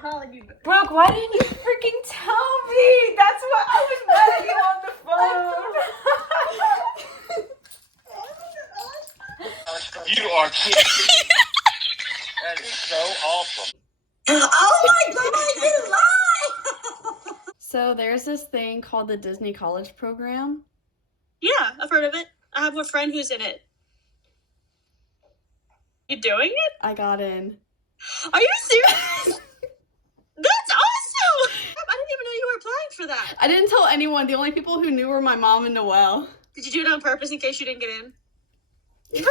calling you. Brooke, why didn't you freaking tell me? That's what I was mad at you on the phone. You are kidding. That is so awesome. Oh my God, you lied! So there's this thing called the Disney College Program. Yeah, I've heard of it. I have a friend who's in it. You doing it? I got in. Are you serious? That's awesome! I didn't even know you were applying for that. I didn't tell anyone. The only people who knew were my mom and Noelle. Did you do it on purpose in case you didn't get in? Brooke!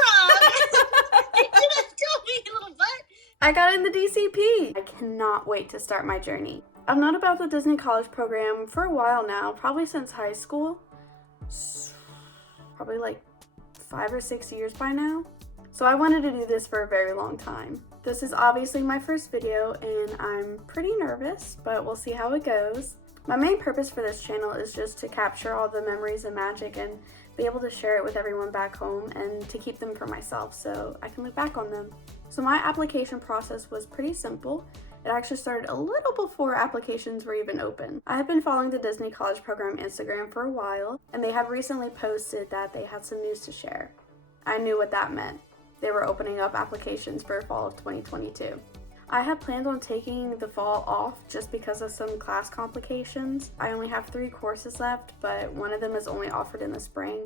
You didn't tell me, you little butt! I got in the DCP. I cannot wait to start my journey. I've known about the Disney College Program for a while now, probably since high school. Probably like 5 or 6 years by now. So I wanted to do this for a very long time. This is obviously my first video and I'm pretty nervous, but we'll see how it goes. My main purpose for this channel is just to capture all the memories and magic and be able to share it with everyone back home and to keep them for myself so I can look back on them. So my application process was pretty simple. It actually started a little before applications were even open. I have been following the Disney College Program Instagram for a while, and they have recently posted that they had some news to share. I knew what that meant. They were opening up applications for fall of 2022. I had planned on taking the fall off just because of some class complications. I only have 3 courses left, but one of them is only offered in the spring.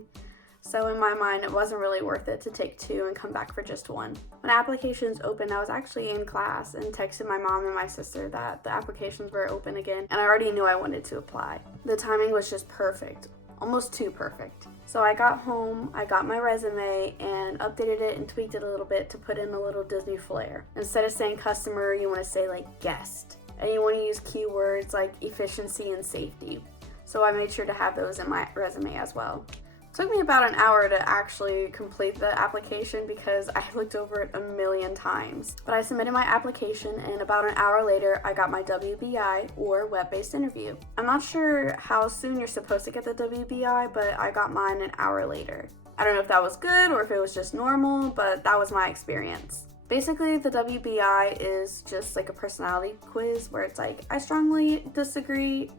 So in my mind, it wasn't really worth it to take 2 and come back for just 1. When applications opened, I was actually in class and texted my mom and my sister that the applications were open again, and I already knew I wanted to apply. The timing was just perfect, almost too perfect. So I got home, I got my resume, and updated it and tweaked it a little bit to put in a little Disney flair. Instead of saying customer, you want to say like guest. And you want to use keywords like efficiency and safety. So I made sure to have those in my resume as well. It took me about an hour to actually complete the application because I looked over it a million times. But I submitted my application and about an hour later, I got my WBI or web-based interview. I'm not sure how soon you're supposed to get the WBI, but I got mine an hour later. I don't know if that was good or if it was just normal, but that was my experience. Basically, the WBI is just like a personality quiz where it's like, I strongly disagree,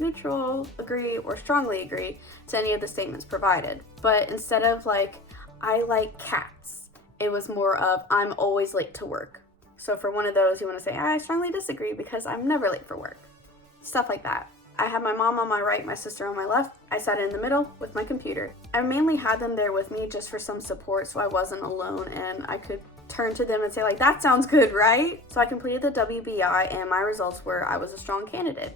neutral, agree, or strongly agree to any of the statements provided. But instead of like, I like cats, it was more of, I'm always late to work. So for one of those, you want to say, I strongly disagree because I'm never late for work. Stuff like that. I had my mom on my right, my sister on my left. I sat in the middle with my computer. I mainly had them there with me just for some support so I wasn't alone and I could turn to them and say like, that sounds good, right? So I completed the WBI and my results were I was a strong candidate.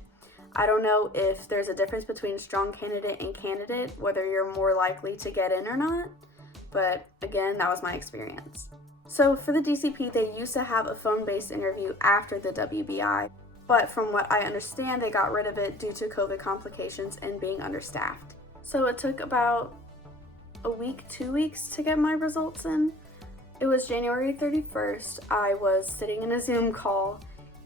I don't know if there's a difference between strong candidate and candidate, whether you're more likely to get in or not, but again, that was my experience. So for the DCP, they used to have a phone-based interview after the WBI, but from what I understand, they got rid of it due to COVID complications and being understaffed. So it took about a week, 2 weeks to get my results in. It was January 31st. I was sitting in a Zoom call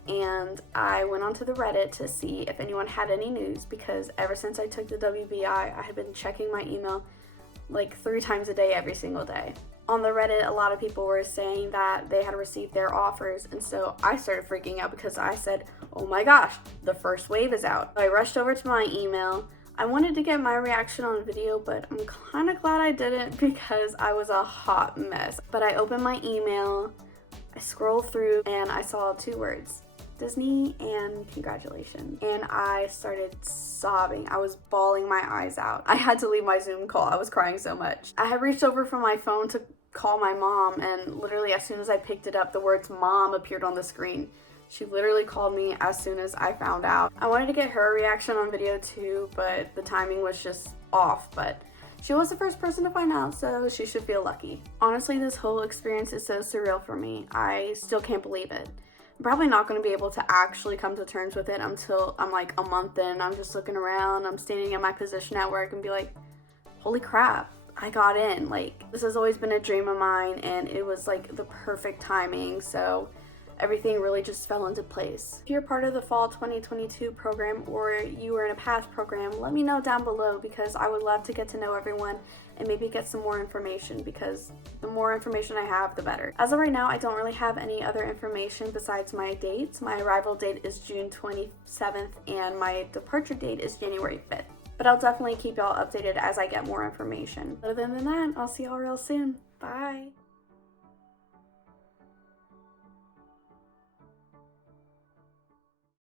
and I went onto the Reddit to see if anyone had any news because ever since I took the WBI, I had been checking my email like 3 times a day every single day. On the Reddit, a lot of people were saying that they had received their offers, and so I started freaking out because I said, oh my gosh, the first wave is out. I rushed over to my email. I wanted to get my reaction on video, but I'm kind of glad I didn't because I was a hot mess. But I opened my email, I scrolled through, and I saw 2 words, Disney and congratulations. And I started sobbing. I was bawling my eyes out. I had to leave my Zoom call. I was crying so much. I had reached over from my phone to call my mom, and literally as soon as I picked it up, the words mom appeared on the screen. She literally called me as soon as I found out. I wanted to get her reaction on video too, but the timing was just off. But she was the first person to find out, so she should feel lucky. Honestly, this whole experience is so surreal for me. I still can't believe it. I'm probably not going to be able to actually come to terms with it until I'm like a month in. I'm just looking around, I'm standing at my position at work and be like, holy crap, I got in. Like, this has always been a dream of mine and it was like the perfect timing. So everything really just fell into place. If you're part of the fall 2022 program or you were in a past program, let me know down below because I would love to get to know everyone and maybe get some more information, because the more information I have, the better. As of right now, I don't really have any other information besides my dates. My arrival date is June 27th and my departure date is January 5th. But I'll definitely keep y'all updated as I get more information. Other than that, I'll see y'all real soon. Bye!